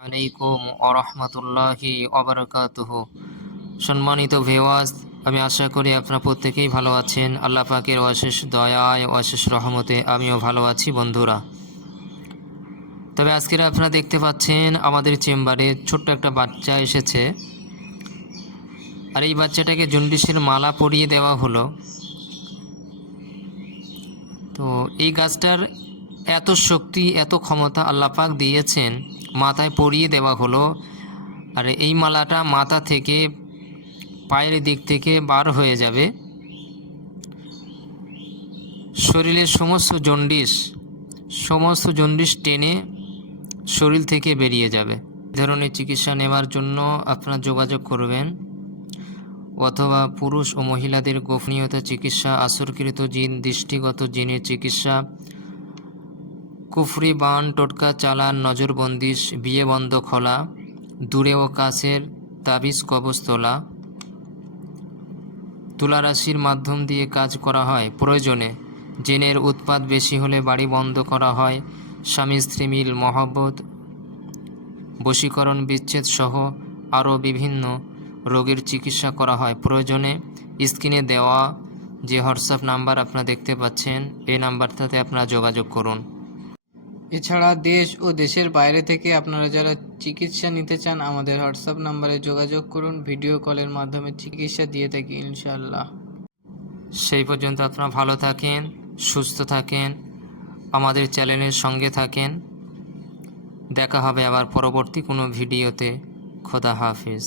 আলাইকুম আরহামতুল্লাহি অবরকাতুহু। সম্মানিত ভিউয়ার্স, আমি আশা করি আপনারা প্রত্যেকেই ভালো আছেন। আল্লাহ পাকের অশেষ দয়ায় অশেষ রহমতে আমিও ভালো আছি বন্ধুরা। তবে আজকের আপনারা দেখতে পাচ্ছেন আমাদের চেম্বারে ছোট্ট একটা বাচ্চা এসেছে, আর এই বাচ্চাটাকে জন্ডিসের মালা পরিয়ে দেওয়া হলো। তো এই গাছটার এত শক্তি, এত ক্ষমতা আল্লাহ পাক দিয়েছেন, মাথায় পরিয়ে দেওয়া হলো। আর এই মালাটা মাথা থেকে পায়ের দিক থেকে বার হয়ে যাবে। শরীরের সমস্ত জন্ডিস টেনে শরীর থেকে বেরিয়ে যাবে। এই ধরনের চিকিৎসা নেওয়ার জন্য আপনারা যোগাযোগ করবেন, অথবা পুরুষ ও মহিলাদের গোপনীয়তা চিকিৎসা, আসরকৃত জিন, দৃষ্টিগত জিনের চিকিৎসা, কুফরি বান, টোটকা চালান, নজরবন্দিশ, বিয়ে বন্ধ খোলা, দূরে ও কাছের তাবিজ কবজ তোলা, তুলা রাশির মাধ্যম দিয়ে কাজ করা হয়। প্রয়োজনে জিনের উৎপাত বেশি হলে বাড়ি বন্ধ করা হয়। স্বামী স্ত্রী মিল, মহব্বত, বশীকরণ, বিচ্ছেদ সহ আরও বিভিন্ন রোগের চিকিৎসা করা হয়। প্রয়োজনে স্ক্রিনে দেওয়া যে হোয়াটসঅ্যাপ নাম্বার আপনারা দেখতে পাচ্ছেন, এই নাম্বারটাতে আপনারা যোগাযোগ করুন। এছাড়া দেশ ও দেশের বাইরে থেকে আপনারা যারা চিকিৎসা নিতে চান, আমাদের হোয়াটসঅ্যাপ নাম্বারে যোগাযোগ করুন। ভিডিও কলের মাধ্যমে চিকিৎসা দিয়ে থাকি ইনশাআল্লাহ। সেই পর্যন্ত আপনারা ভালো থাকেন, সুস্থ থাকেন, আমাদের চ্যানেলের সঙ্গে থাকেন। দেখা হবে আবার পরবর্তী কোনো ভিডিওতে। খোদা হাফেজ।